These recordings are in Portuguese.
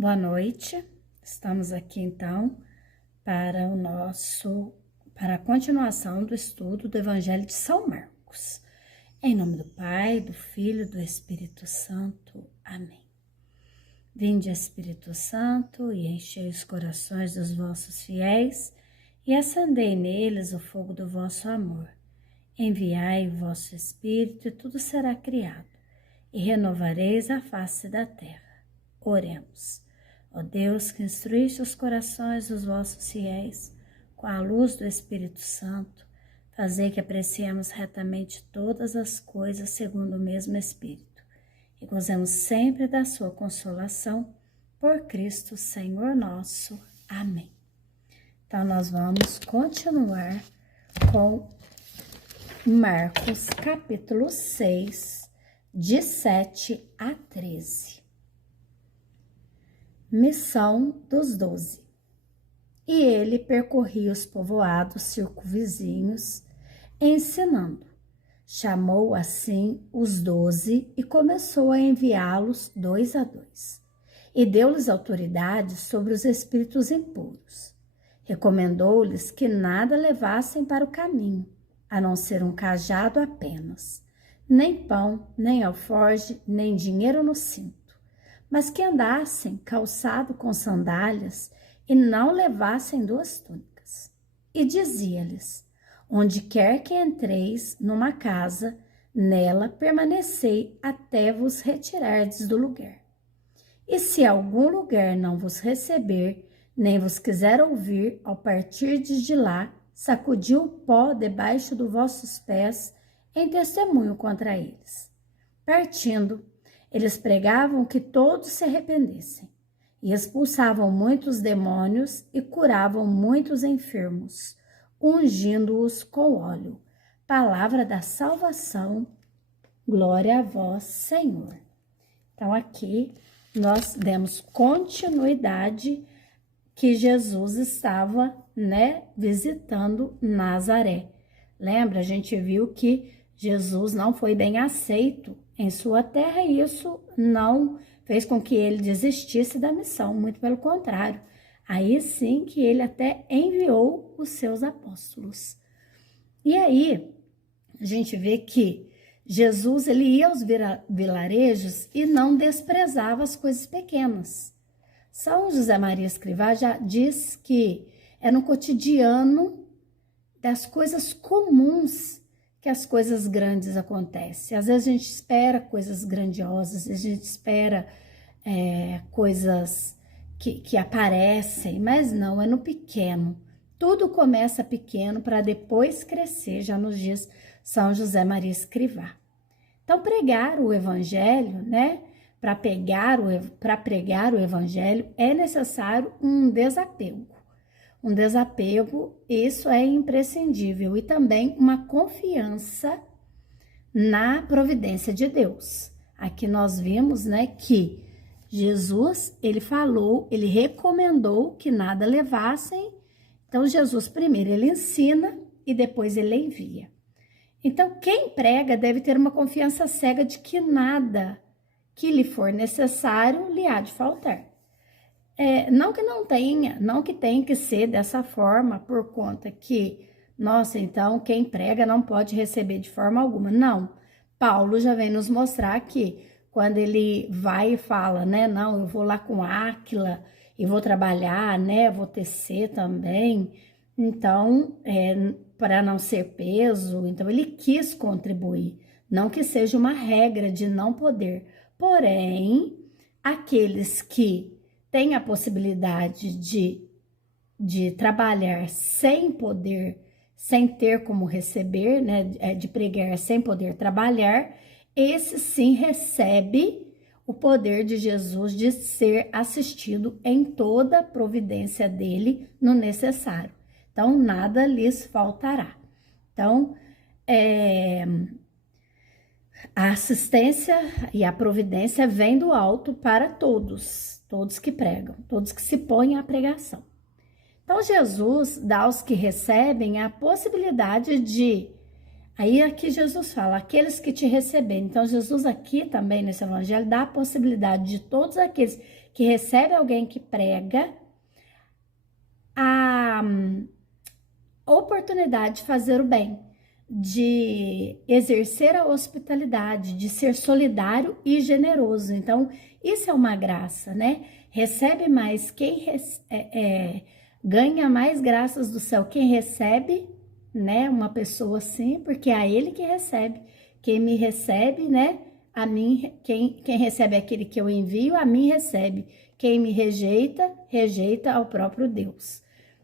Boa noite, estamos aqui então para a continuação do estudo do Evangelho de São Marcos. Em nome do Pai, do Filho e do Espírito Santo. Amém. Vinde, Espírito Santo, e enchei os corações dos vossos fiéis, e acendei neles o fogo do vosso amor. Enviai o vosso Espírito, e tudo será criado, e renovareis a face da terra. Oremos. Ó Deus, que instruíste os corações dos vossos fiéis com a luz do Espírito Santo, fazei que apreciemos retamente todas as coisas segundo o mesmo Espírito e gozemos sempre da sua consolação, por Cristo Senhor nosso. Amém. Então, nós vamos continuar com Marcos, capítulo 6, de 7 a 13. Missão dos 12. E ele percorria os povoados circunvizinhos, ensinando. Chamou assim os 12 e começou a enviá-los 2 a 2. E deu-lhes autoridade sobre os espíritos impuros. Recomendou-lhes que nada levassem para o caminho, a não ser um cajado apenas, nem pão, nem alforge, nem dinheiro no cinto, mas que andassem calçado com sandálias e não levassem 2 túnicas. E dizia-lhes: onde quer que entreis numa casa, nela permanecei até vos retirardes do lugar. E se algum lugar não vos receber, nem vos quiser ouvir, ao partirdes de lá, sacudi o pó debaixo dos vossos pés em testemunho contra eles. Partindo, eles pregavam que todos se arrependessem, e expulsavam muitos demônios e curavam muitos enfermos, ungindo-os com óleo. Palavra da salvação, glória a vós, Senhor. Então, aqui nós demos continuidade que Jesus estava, visitando Nazaré. Lembra, a gente viu que Jesus não foi bem aceito em sua terra e isso não fez com que ele desistisse da missão, muito pelo contrário. Aí sim que ele até enviou os seus apóstolos. E aí a gente vê que Jesus ele ia aos vilarejos e não desprezava as coisas pequenas. São José Maria Escrivá já diz que é no cotidiano das coisas comuns que as coisas grandes acontecem. Às vezes a gente espera coisas grandiosas, a gente espera coisas que aparecem, mas não, é no pequeno. Tudo começa pequeno para depois crescer, já nos diz São José Maria Escrivá. Então, pregar o evangelho, para pregar o evangelho é necessário um desapego. Um desapego, isso é imprescindível, e também uma confiança na providência de Deus. Aqui nós vimos, que Jesus, ele falou, ele recomendou que nada levassem. Então, Jesus primeiro ele ensina e depois ele envia. Então, quem prega deve ter uma confiança cega de que nada que lhe for necessário lhe há de faltar. Não que não tenha, não que tenha que ser dessa forma, por conta que, nossa, então quem prega não pode receber de forma alguma. Não, Paulo já vem nos mostrar que quando ele vai e fala, não, eu vou lá com Áquila e vou trabalhar, vou tecer também, então, para não ser peso, então ele quis contribuir, não que seja uma regra de não poder, porém, aqueles que tem a possibilidade de trabalhar sem poder, sem ter como receber, de pregar sem poder trabalhar, esse sim recebe o poder de Jesus de ser assistido em toda a providência dele no necessário. Então, nada lhes faltará. Então, a assistência e a providência vem do alto para todos que pregam, todos que se põem à pregação. Então, Jesus dá aos que recebem a possibilidade de Aí aqui Jesus fala, aqueles que te receberem. Então Jesus aqui também nesse evangelho dá a possibilidade de todos aqueles que recebe alguém que prega, a oportunidade de fazer o bem, de exercer a hospitalidade, de ser solidário e generoso. Então, isso é uma graça, né? Recebe mais quem ganha mais graças do céu quem recebe, né? Uma pessoa assim, porque é a ele que recebe. Quem me recebe, né? A mim, quem recebe é aquele que eu envio, a mim recebe. Quem me rejeita, rejeita ao próprio Deus.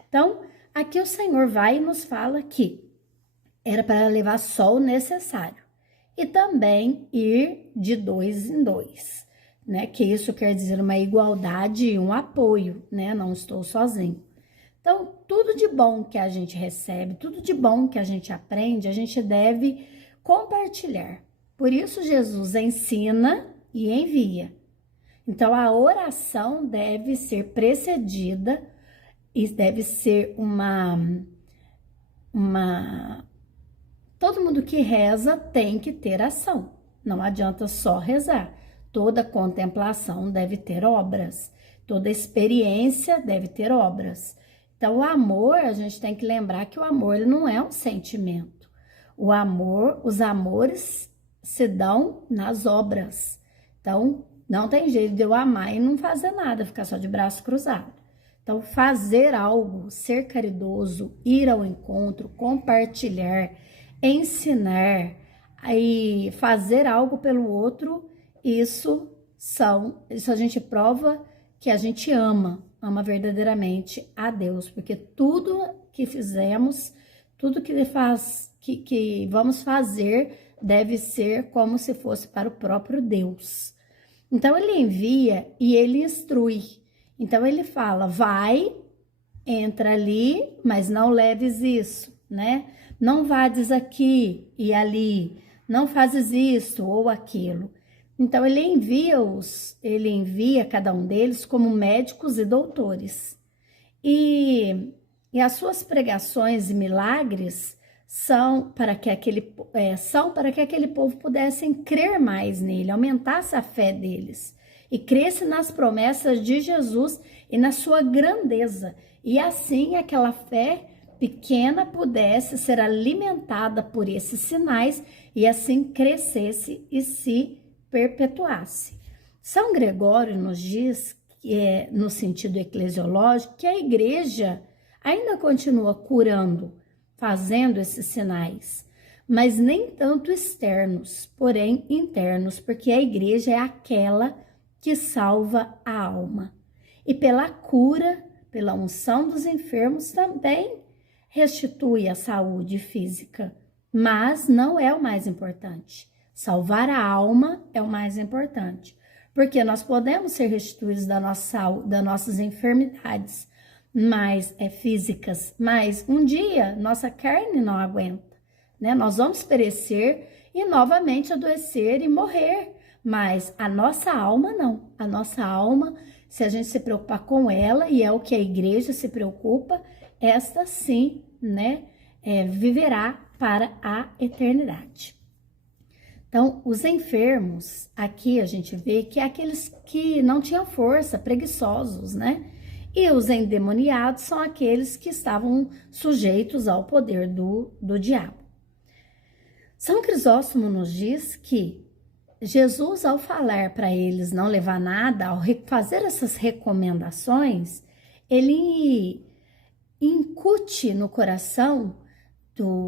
Então, aqui o Senhor vai e nos fala que era para levar só o necessário e também ir de 2 em 2, né? Que isso quer dizer uma igualdade e um apoio, né? Não estou sozinho. Então, tudo de bom que a gente recebe, tudo de bom que a gente aprende, a gente deve compartilhar. Por isso, Jesus ensina e envia. Então, a oração deve ser precedida e deve ser todo mundo que reza tem que ter ação. Não adianta só rezar. Toda contemplação deve ter obras. Toda experiência deve ter obras. Então, o amor, a gente tem que lembrar que o amor ele não é um sentimento. O amor, os amores se dão nas obras. Então, não tem jeito de eu amar e não fazer nada, ficar só de braço cruzado. Então, fazer algo, ser caridoso, ir ao encontro, compartilhar, ensinar e fazer algo pelo outro, isso a gente prova que a gente ama verdadeiramente a Deus, porque tudo que fizemos, tudo que vamos fazer deve ser como se fosse para o próprio Deus. Então, ele envia e ele instrui. Então, ele fala, vai, entra ali, mas não leves isso, né? Não vades aqui e ali, não fazes isso ou aquilo. Então, ele envia cada um deles como médicos e doutores. E as suas pregações e milagres são para que aquele povo pudessem crer mais nele, aumentasse a fé deles e cresce nas promessas de Jesus e na sua grandeza. E assim aquela fé pequena pudesse ser alimentada por esses sinais e assim crescesse e se perpetuasse. São Gregório nos diz, no sentido eclesiológico, que a igreja ainda continua curando, fazendo esses sinais, mas nem tanto externos, porém internos, porque a igreja é aquela que salva a alma. E pela cura, pela unção dos enfermos, também restitui a saúde física, mas não é o mais importante. Salvar a alma é o mais importante, porque nós podemos ser restituídos das nossas enfermidades, físicas, mas um dia nossa carne não aguenta, né? Nós vamos perecer e novamente adoecer e morrer, mas a nossa alma não. A nossa alma, se a gente se preocupar com ela, e é o que a igreja se preocupa, esta sim, né, viverá para a eternidade. Então, os enfermos, aqui a gente vê que é aqueles que não tinham força, preguiçosos, né? E os endemoniados são aqueles que estavam sujeitos ao poder do diabo. São Crisóstomo nos diz que Jesus, ao falar para eles não levar nada, ao fazer essas recomendações, ele incute no coração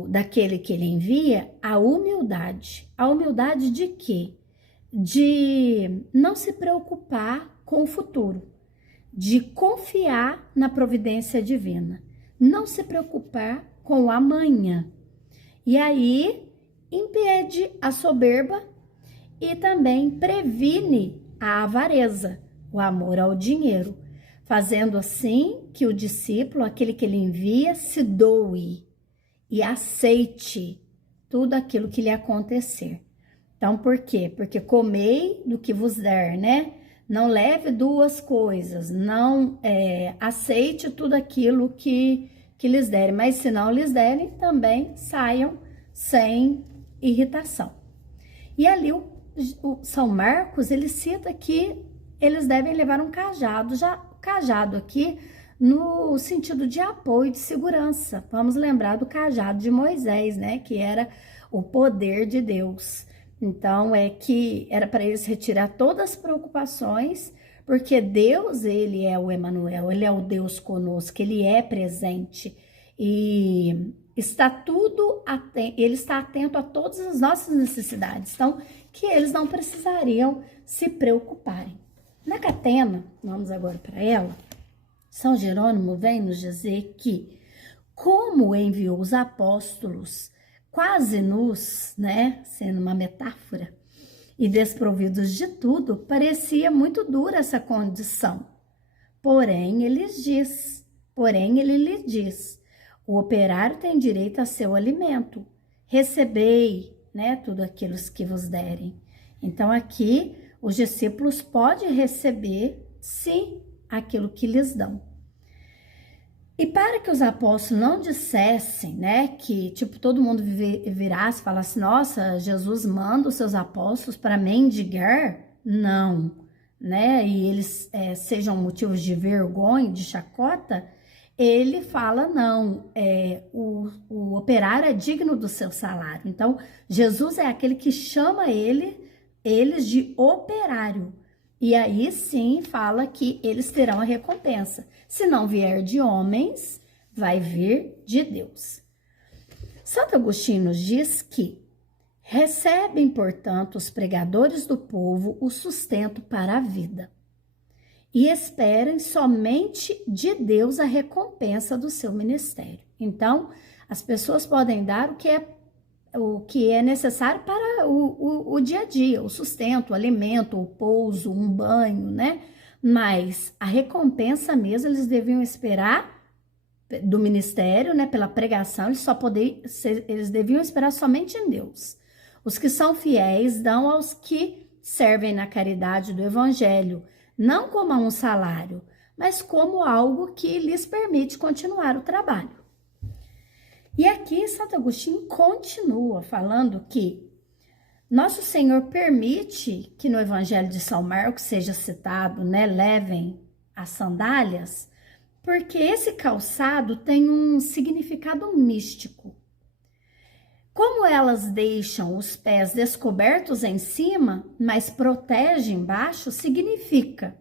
daquele que ele envia a humildade. A humildade de quê? De não se preocupar com o futuro, de confiar na providência divina, não se preocupar com o amanhã. E aí impede a soberba e também previne a avareza, o amor ao dinheiro, fazendo assim que o discípulo, aquele que ele envia, se doe e aceite tudo aquilo que lhe acontecer. Então, por quê? Porque comei do que vos der, né? Não leve duas coisas, não aceite tudo aquilo que lhes derem, mas se não lhes derem, também saiam sem irritação. E ali o São Marcos, ele cita que eles devem levar um cajado, já cajado aqui no sentido de apoio, de segurança. Vamos lembrar do cajado de Moisés, né, que era o poder de Deus. Então, é que era para eles retirar todas as preocupações, porque Deus, ele é o Emanuel, ele é o Deus conosco, ele é presente e está tudo, ele está atento a todas as nossas necessidades. Então, que eles não precisariam se preocuparem. Na catena, vamos agora para ela, São Jerônimo vem nos dizer que, como enviou os apóstolos quase nus, né, sendo uma metáfora, e desprovidos de tudo, parecia muito dura essa condição. Porém, ele lhe diz, o operário tem direito a seu alimento. Recebei, né, tudo aquilo que vos derem. Então, aqui, os discípulos podem receber, sim, aquilo que lhes dão. E para que os apóstolos não dissessem, né, que tipo todo mundo virasse e falasse, nossa, Jesus manda os seus apóstolos para mendigar, não, né, e eles sejam motivos de vergonha, de chacota, ele fala, não, o operário é digno do seu salário. Então, Jesus é aquele que chama eles de operário. E aí sim fala que eles terão a recompensa. Se não vier de homens, vai vir de Deus. Santo Agostinho nos diz que recebem, portanto, os pregadores do povo o sustento para a vida e esperem somente de Deus a recompensa do seu ministério. Então, as pessoas podem dar o que é necessário para o dia a dia, o sustento, o alimento, o pouso, um banho, né? Mas a recompensa mesmo eles deviam esperar do ministério, né? Pela pregação, eles deviam esperar somente em Deus. Os que são fiéis dão aos que servem na caridade do evangelho, não como a um salário, mas como algo que lhes permite continuar o trabalho. E aqui Santo Agostinho continua falando que nosso Senhor permite que no Evangelho de São Marcos seja citado, né, levem as sandálias, porque esse calçado tem um significado místico. Como elas deixam os pés descobertos em cima, mas protegem embaixo, significa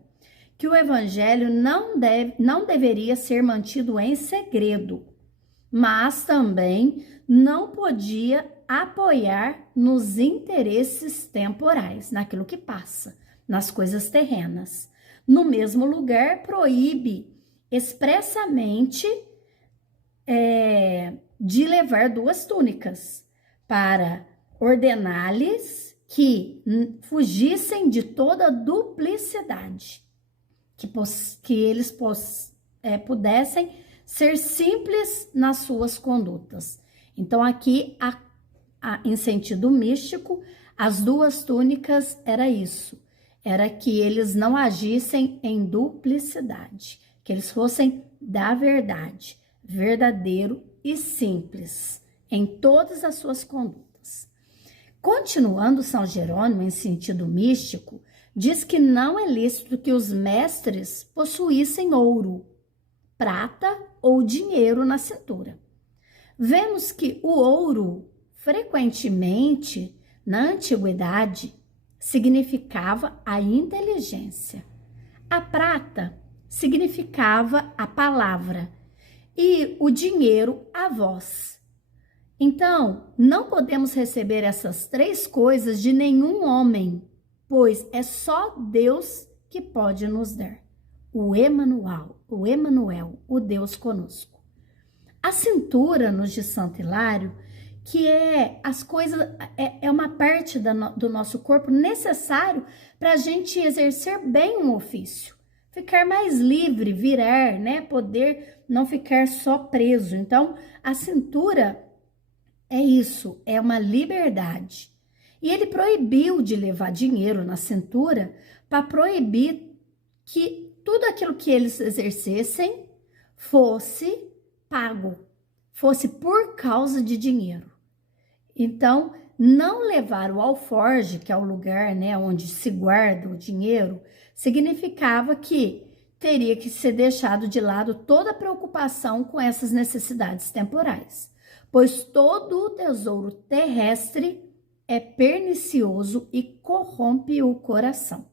que o Evangelho não deveria ser mantido em segredo, mas também não podia apoiar nos interesses temporais, naquilo que passa, nas coisas terrenas. No mesmo lugar, proíbe expressamente de levar 2 túnicas, para ordenar-lhes que fugissem de toda duplicidade, que eles pudessem ser simples nas suas condutas. Então, aqui, em sentido místico, as 2 túnicas era isso, era que eles não agissem em duplicidade, que eles fossem da verdade, verdadeiro e simples em todas as suas condutas. Continuando, São Jerônimo, em sentido místico, diz que não é lícito que os mestres possuíssem ouro, prata ou dinheiro na cintura. Vemos que o ouro, frequentemente, na antiguidade, significava a inteligência. A prata significava a palavra e o dinheiro a voz. Então, não podemos receber essas 3 coisas de nenhum homem, pois é só Deus que pode nos dar. O Emanuel, o Deus conosco. A cintura, nos diz Santo Hilário, que é uma parte do nosso corpo necessário para a gente exercer bem um ofício, ficar mais livre, virar, né? Poder não ficar só preso. Então, a cintura é isso, é uma liberdade. E ele proibiu de levar dinheiro na cintura para proibir que tudo aquilo que eles exercessem fosse pago, fosse por causa de dinheiro. Então, não levar o alforge, que é o lugar, né, onde se guarda o dinheiro, significava que teria que ser deixado de lado toda a preocupação com essas necessidades temporais, pois todo o tesouro terrestre é pernicioso e corrompe o coração.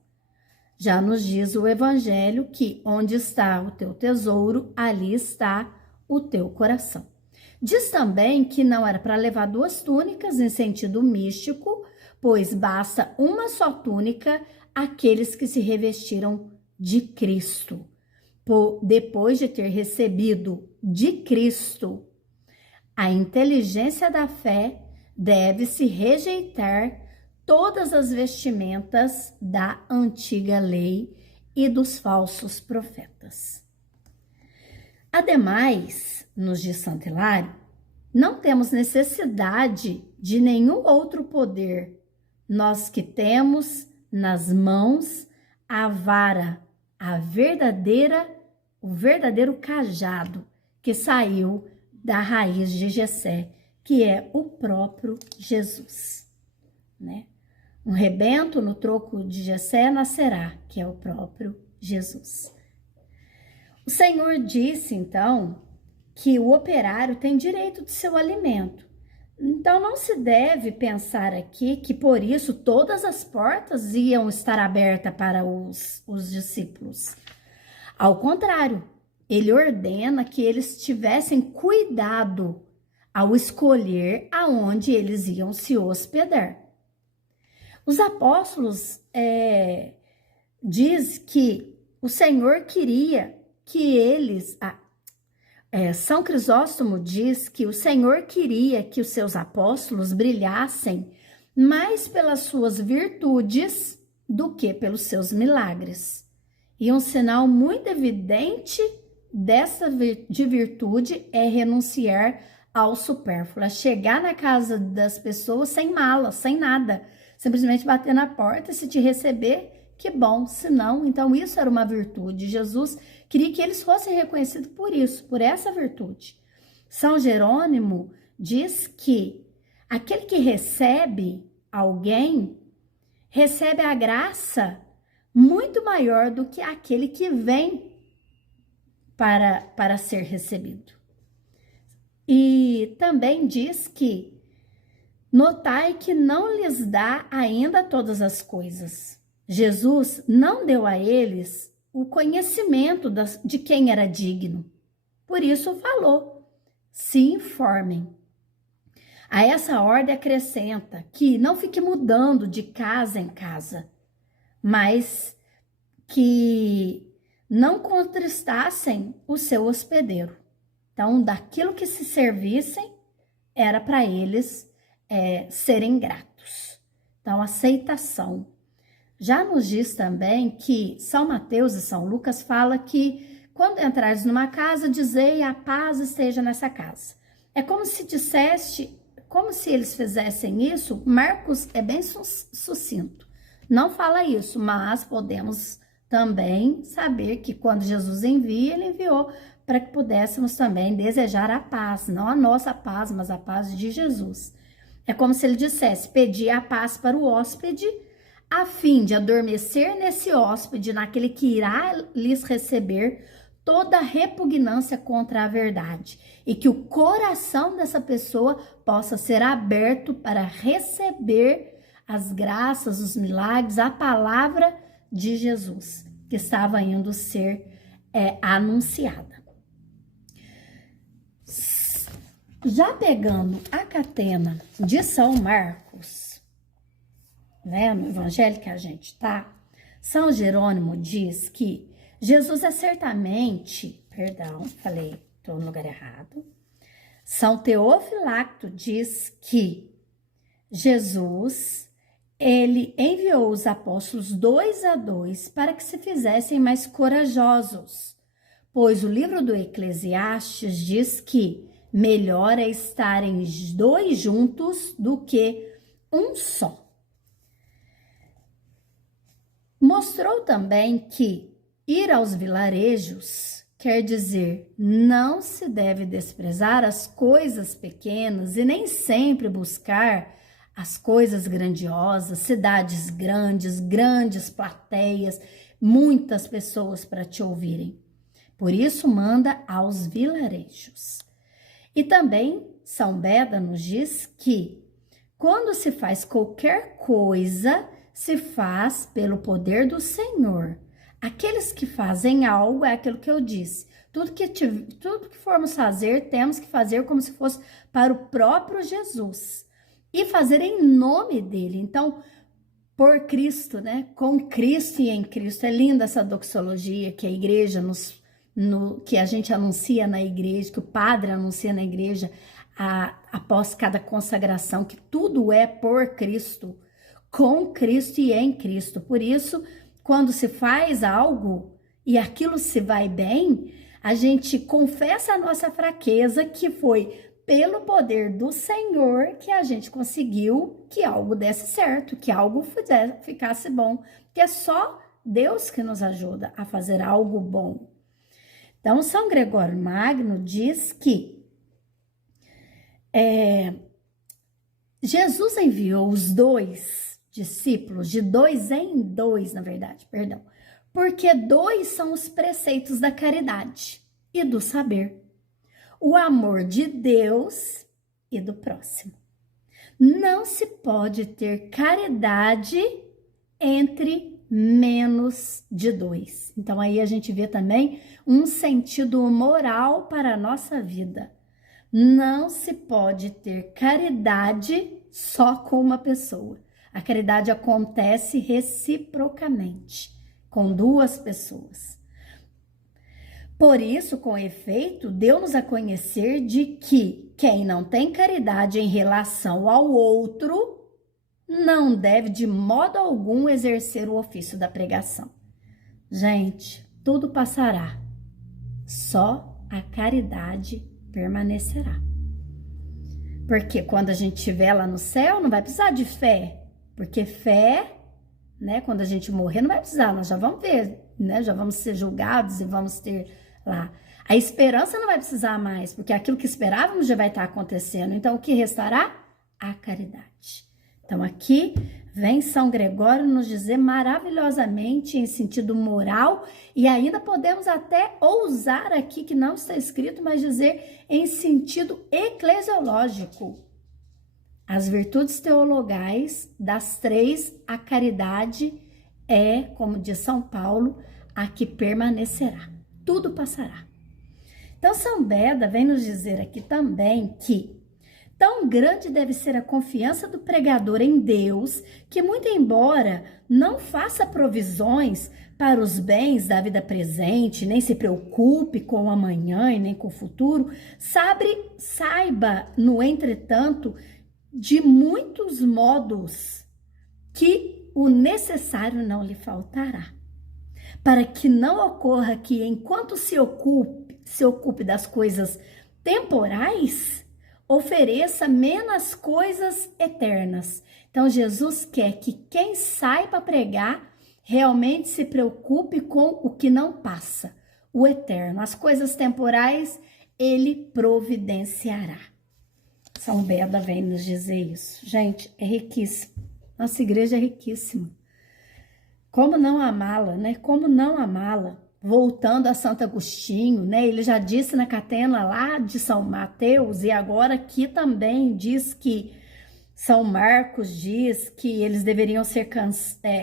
Já nos diz o Evangelho que onde está o teu tesouro, ali está o teu coração. Diz também que não era para levar 2 túnicas em sentido místico, pois basta uma só túnica àqueles que se revestiram de Cristo. Depois de ter recebido de Cristo a inteligência da fé, deve-se rejeitar todas as vestimentas da antiga lei e dos falsos profetas. Ademais, nos diz Santo Hilário, não temos necessidade de nenhum outro poder, nós que temos nas mãos a vara, o verdadeiro cajado que saiu da raiz de Jessé, que é o próprio Jesus, né? Um rebento no troco de Jessé nascerá, que é o próprio Jesus. O Senhor disse, então, que o operário tem direito de seu alimento. Então, não se deve pensar aqui que, por isso, todas as portas iam estar abertas para os discípulos. Ao contrário, ele ordena que eles tivessem cuidado ao escolher aonde eles iam se hospedar. Os apóstolos diz que o Senhor queria que eles... São Crisóstomo diz que o Senhor queria que os seus apóstolos brilhassem mais pelas suas virtudes do que pelos seus milagres. E um sinal muito evidente de virtude é renunciar ao supérfluo, chegar na casa das pessoas sem mala, sem nada, simplesmente bater na porta e se te receber, que bom, se não, então isso era uma virtude. Jesus queria que eles fossem reconhecidos por isso, por essa virtude. São Jerônimo diz que aquele que recebe alguém, recebe a graça muito maior do que aquele que vem para ser recebido. E também diz que notai que não lhes dá ainda todas as coisas. Jesus não deu a eles o conhecimento de quem era digno. Por isso falou, se informem. A essa ordem acrescenta que não fique mudando de casa em casa, mas que não contristassem o seu hospedeiro. Então, daquilo que se servissem, era para eles serem gratos. Então, aceitação. Já nos diz também que São Mateus e São Lucas fala que quando entrares numa casa, dizei a paz esteja nessa casa. É como se dissesse, como se eles fizessem isso. Marcos é bem sucinto. Não fala isso, mas podemos também saber que quando Jesus envia, ele enviou para que pudéssemos também desejar a paz, não a nossa paz, mas a paz de Jesus. É como se ele dissesse, pedir a paz para o hóspede, a fim de adormecer nesse hóspede, naquele que irá lhes receber toda repugnância contra a verdade, e que o coração dessa pessoa possa ser aberto para receber as graças, os milagres, a palavra de Jesus, que estava indo ser anunciada. Já pegando a catena de São Marcos, né, no evangelho que a gente está, São Jerônimo diz que Jesus é certamente, estou no lugar errado. São Teofilacto diz que Jesus, ele enviou os apóstolos 2 a 2 para que se fizessem mais corajosos, pois o livro do Eclesiastes diz que melhor é estarem 2 juntos do que um só. Mostrou também que ir aos vilarejos quer dizer não se deve desprezar as coisas pequenas e nem sempre buscar as coisas grandiosas, cidades grandes, grandes plateias, muitas pessoas para te ouvirem. Por isso, manda aos vilarejos. E também, São Beda nos diz que quando se faz qualquer coisa, se faz pelo poder do Senhor. Aqueles que fazem algo, é aquilo que eu disse. Tudo que formos fazer, temos que fazer como se fosse para o próprio Jesus. E fazer em nome dele. Então, por Cristo, né? Com Cristo e em Cristo. É linda essa doxologia que a igreja que a gente anuncia na igreja, que o padre anuncia na igreja após cada consagração, que tudo é por Cristo, com Cristo e em Cristo. Por isso, quando se faz algo e aquilo se vai bem, a gente confessa a nossa fraqueza, que foi pelo poder do Senhor que a gente conseguiu que algo desse certo, que algo ficasse bom, que é só Deus que nos ajuda a fazer algo bom. Então, São Gregório Magno diz que Jesus enviou os 2 discípulos, de 2 em 2, na verdade, perdão, porque 2 são os preceitos da caridade e do saber, o amor de Deus e do próximo. Não se pode ter caridade entre menos de 2. Então aí a gente vê também um sentido moral para a nossa vida. Não se pode ter caridade só com uma pessoa. A caridade acontece reciprocamente, com 2 pessoas. Por isso, com efeito, deu-nos a conhecer de que quem não tem caridade em relação ao outro não deve de modo algum exercer o ofício da pregação. Gente, tudo passará, só a caridade permanecerá. Porque quando a gente estiver lá no céu, não vai precisar de fé, porque fé, né, quando a gente morrer, não vai precisar, nós já vamos ver, né, já vamos ser julgados e vamos ter lá. A esperança não vai precisar mais, porque aquilo que esperávamos já vai estar acontecendo. Então, o que restará? A caridade. Então, aqui vem São Gregório nos dizer maravilhosamente em sentido moral, e ainda podemos até ousar aqui, que não está escrito, mas dizer em sentido eclesiológico. As virtudes teologais, das 3, a caridade é, como diz São Paulo, a que permanecerá. Tudo passará. Então, São Beda vem nos dizer aqui também que tão grande deve ser a confiança do pregador em Deus, que muito embora não faça provisões para os bens da vida presente, nem se preocupe com o amanhã e nem com o futuro, saiba, no entretanto, de muitos modos que o necessário não lhe faltará, para que não ocorra que, enquanto se ocupe das coisas temporais, ofereça menos coisas eternas. Então, Jesus quer que quem saiba pregar realmente se preocupe com o que não passa, o eterno. As coisas temporais, ele providenciará. São Beda vem nos dizer isso. Gente, é riquíssimo. Nossa igreja é riquíssima. Como não amá-la, né? Como não amá-la? Voltando a Santo Agostinho, né? Ele já disse na catena lá de São Mateus, e agora aqui também diz que São Marcos diz que eles deveriam ser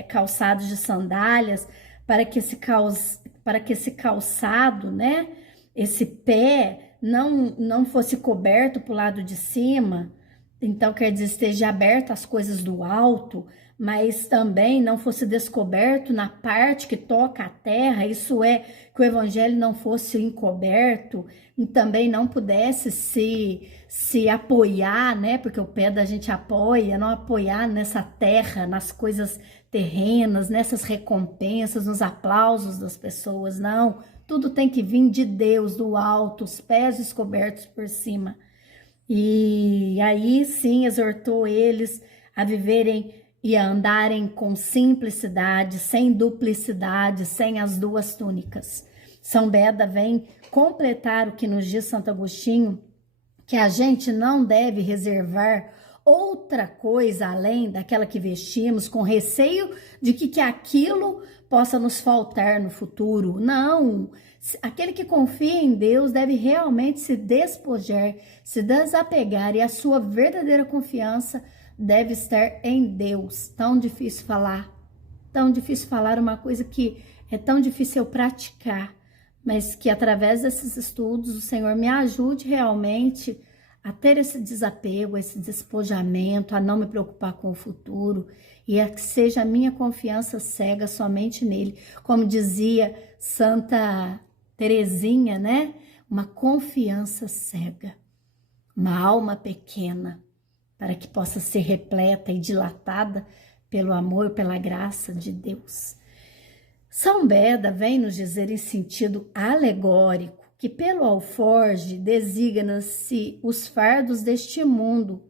calçados de sandálias para que esse calçado, né? Esse pé não fosse coberto para o lado de cima. Então, quer dizer, esteja aberto às coisas do alto, mas também não fosse descoberto na parte que toca a terra, isso é, que o evangelho não fosse encoberto e também não pudesse se apoiar, né? Porque o pé da gente apoia, não apoiar nessa terra, nas coisas terrenas, nessas recompensas, nos aplausos das pessoas, não. Tudo tem que vir de Deus, do alto, os pés descobertos por cima. E aí sim exortou eles a viverem e a andarem com simplicidade, sem duplicidade, sem as 2 túnicas. São Beda vem completar o que nos diz Santo Agostinho, que a gente não deve reservar outra coisa além daquela que vestimos, com receio de que aquilo possa nos faltar no futuro. Não, aquele que confia em Deus deve realmente se despojar, se desapegar, e a sua verdadeira confiança deve estar em Deus. Tão difícil falar uma coisa que é tão difícil eu praticar, mas que através desses estudos o Senhor me ajude realmente a ter esse desapego, esse despojamento, a não me preocupar com o futuro, e a que seja a minha confiança cega somente nele. Como dizia Santa Teresinha, né? Uma confiança cega, uma alma pequena, para que possa ser repleta e dilatada pelo amor, pela graça de Deus. São Beda vem nos dizer em sentido alegórico que pelo alforje designa-se os fardos deste mundo,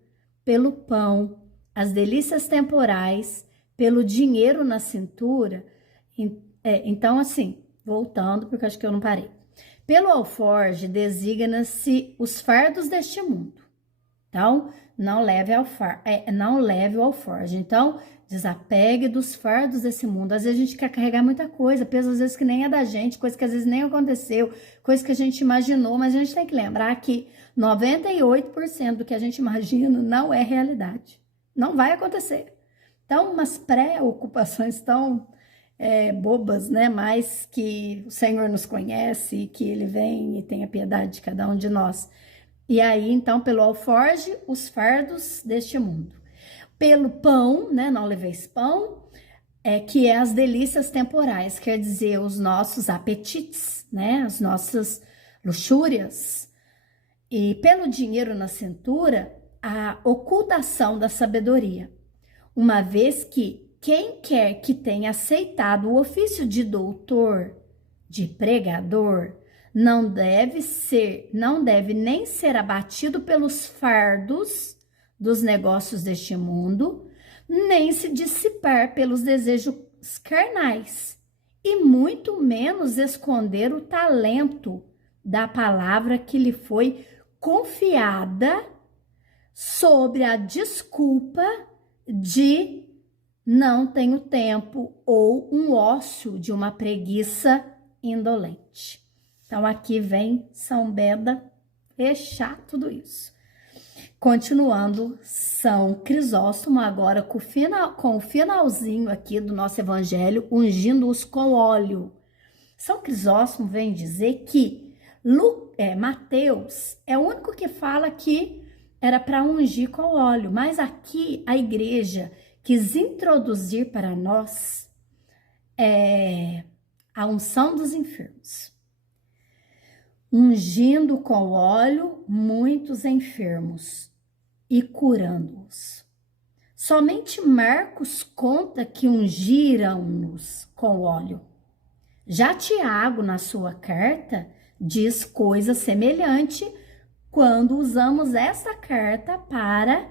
pelo pão, as delícias temporais, pelo dinheiro na cintura. Então, assim, voltando, porque acho que eu não parei. Pelo alforje designa-se os fardos deste mundo. Então, não leve o alforje. Então, desapegue dos fardos desse mundo. Às vezes a gente quer carregar muita coisa, peso às vezes que nem é da gente, coisa que às vezes nem aconteceu, coisa que a gente imaginou, mas a gente tem que lembrar que 98% do que a gente imagina não é realidade. Não vai acontecer. Então, umas preocupações tão bobas, né? Mas que o Senhor nos conhece e que Ele vem e tem a piedade de cada um de nós. E aí, então, pelo alforje, os fardos deste mundo. Pelo pão, né? Não leveis pão, que é as delícias temporais, quer dizer, os nossos apetites, né? As nossas luxúrias. E pelo dinheiro na cintura, a ocultação da sabedoria. Uma vez que quem quer que tenha aceitado o ofício de doutor, de pregador, não deve nem ser abatido pelos fardos dos negócios deste mundo, nem se dissipar pelos desejos carnais, e muito menos esconder o talento da palavra que lhe foi confiada sobre a desculpa de não tenho tempo ou um ócio de uma preguiça indolente. Então, aqui vem São Beda fechar tudo isso. Continuando, São Crisóstomo, agora com o finalzinho aqui do nosso evangelho, ungindo-os com óleo. São Crisóstomo vem dizer que Mateus é o único que fala que era para ungir com óleo, mas aqui a igreja quis introduzir para nós a unção dos enfermos. Ungindo com óleo muitos enfermos e curando-os. Somente Marcos conta que ungiram-nos com óleo. Já Tiago, na sua carta, diz coisa semelhante quando usamos essa carta para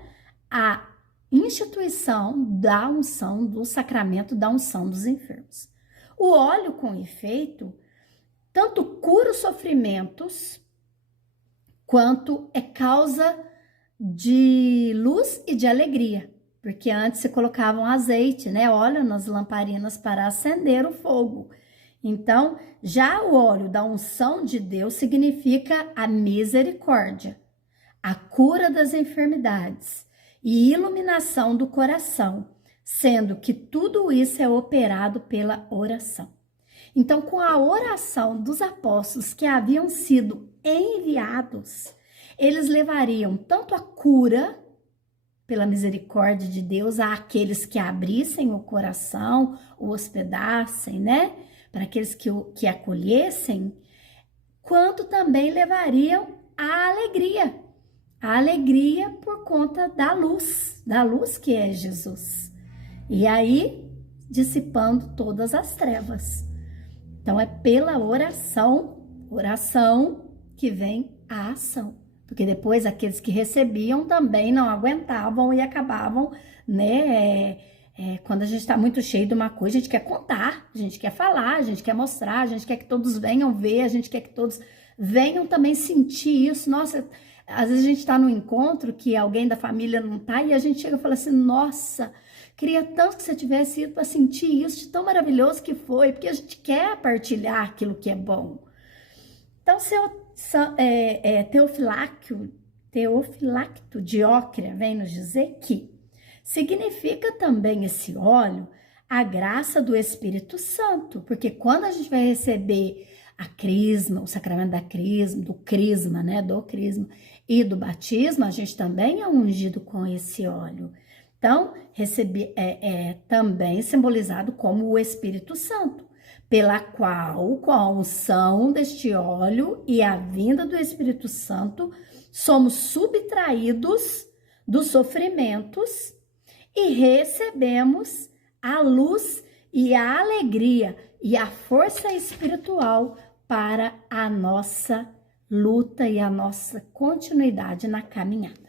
a instituição da unção, do sacramento da unção dos enfermos. O óleo, com efeito, tanto cura os sofrimentos, quanto é causa de luz e de alegria. Porque antes se colocavam azeite, né? Óleo nas lamparinas para acender o fogo. Então, já o óleo da unção de Deus significa a misericórdia, a cura das enfermidades e iluminação do coração, sendo que tudo isso é operado pela oração. Então, com a oração dos apóstolos que haviam sido enviados, eles levariam tanto a cura, pela misericórdia de Deus, àqueles que abrissem o coração, o hospedassem, né? Para aqueles que acolhessem, quanto também levariam a alegria por conta da luz que é Jesus. E aí, dissipando todas as trevas. Então, é pela oração que vem a ação. Porque depois aqueles que recebiam também não aguentavam e acabavam, né? Quando a gente está muito cheio de uma coisa, a gente quer contar, a gente quer falar, a gente quer mostrar, a gente quer que todos venham ver, a gente quer que todos venham também sentir isso. Nossa, às vezes a gente está num encontro que alguém da família não está e a gente chega e fala assim, nossa, Queria tanto que você tivesse ido para sentir isso, de tão maravilhoso que foi, porque a gente quer partilhar aquilo que é bom. Então, Teofilacto Diócrea vem nos dizer que significa também esse óleo a graça do Espírito Santo, porque quando a gente vai receber a crisma, o sacramento da crisma, do crisma, né, do crisma e do batismo, a gente também é ungido com esse óleo. Então, é também simbolizado como o Espírito Santo, pela qual, com a unção deste óleo e a vinda do Espírito Santo, somos subtraídos dos sofrimentos e recebemos a luz e a alegria e a força espiritual para a nossa luta e a nossa continuidade na caminhada.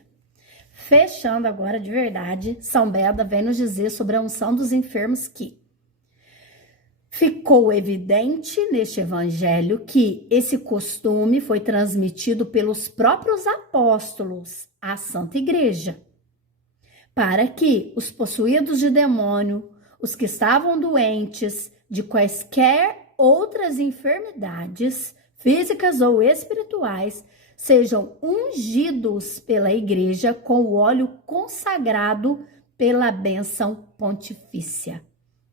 Fechando agora de verdade, São Beda vem nos dizer sobre a unção dos enfermos que ficou evidente neste evangelho que esse costume foi transmitido pelos próprios apóstolos à Santa Igreja, para que os possuídos de demônio, os que estavam doentes de quaisquer outras enfermidades, físicas ou espirituais, sejam ungidos pela Igreja com o óleo consagrado pela bênção pontifícia.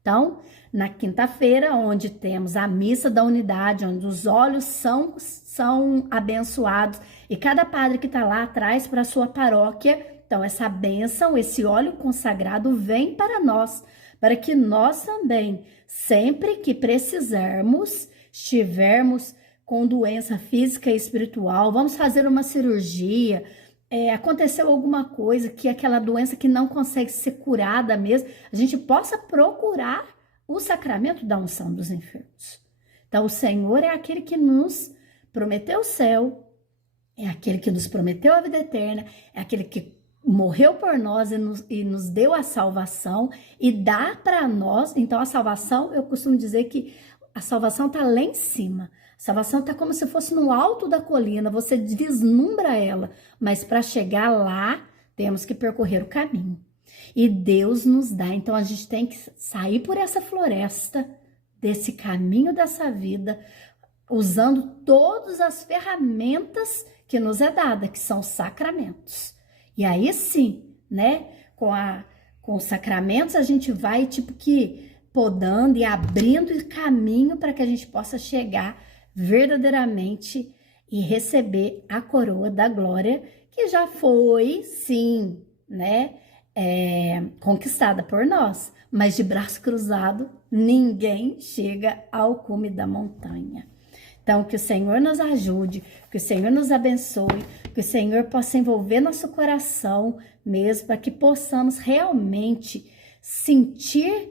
Então, na quinta-feira, onde temos a missa da unidade, onde os óleos são abençoados e cada padre que está lá traz para a sua paróquia, então essa bênção, esse óleo consagrado vem para nós, para que nós também, sempre que precisarmos, estivermos com doença física e espiritual, vamos fazer uma cirurgia, aconteceu alguma coisa, que aquela doença que não consegue ser curada mesmo, a gente possa procurar o sacramento da unção dos enfermos. Então, o Senhor é aquele que nos prometeu o céu, é aquele que nos prometeu a vida eterna, é aquele que morreu por nós e nos deu a salvação e dá para nós. Então, a salvação, eu costumo dizer que a salvação está lá em cima. A salvação está como se fosse no alto da colina, você vislumbra ela, mas para chegar lá, temos que percorrer o caminho. E Deus nos dá, então a gente tem que sair por essa floresta, desse caminho dessa vida, usando todas as ferramentas que nos é dada, que são os sacramentos. E aí sim, né, com os sacramentos a gente vai tipo que podando e abrindo caminho para que a gente possa chegar verdadeiramente e receber a coroa da glória, que já foi, sim, né, conquistada por nós, mas de braço cruzado ninguém chega ao cume da montanha. Então, que o Senhor nos ajude, que o Senhor nos abençoe, que o Senhor possa envolver nosso coração mesmo, para que possamos realmente sentir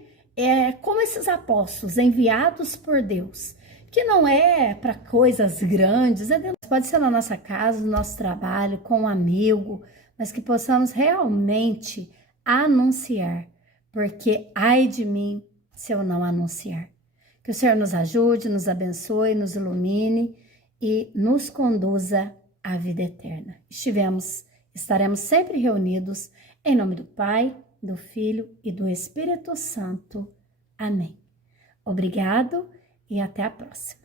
como esses apóstolos enviados por Deus, que não é para coisas grandes, pode ser na nossa casa, no nosso trabalho, com um amigo, mas que possamos realmente anunciar, porque ai de mim se eu não anunciar. Que o Senhor nos ajude, nos abençoe, nos ilumine e nos conduza à vida eterna. Estaremos sempre reunidos em nome do Pai, do Filho e do Espírito Santo. Amém. Obrigado e até a próxima.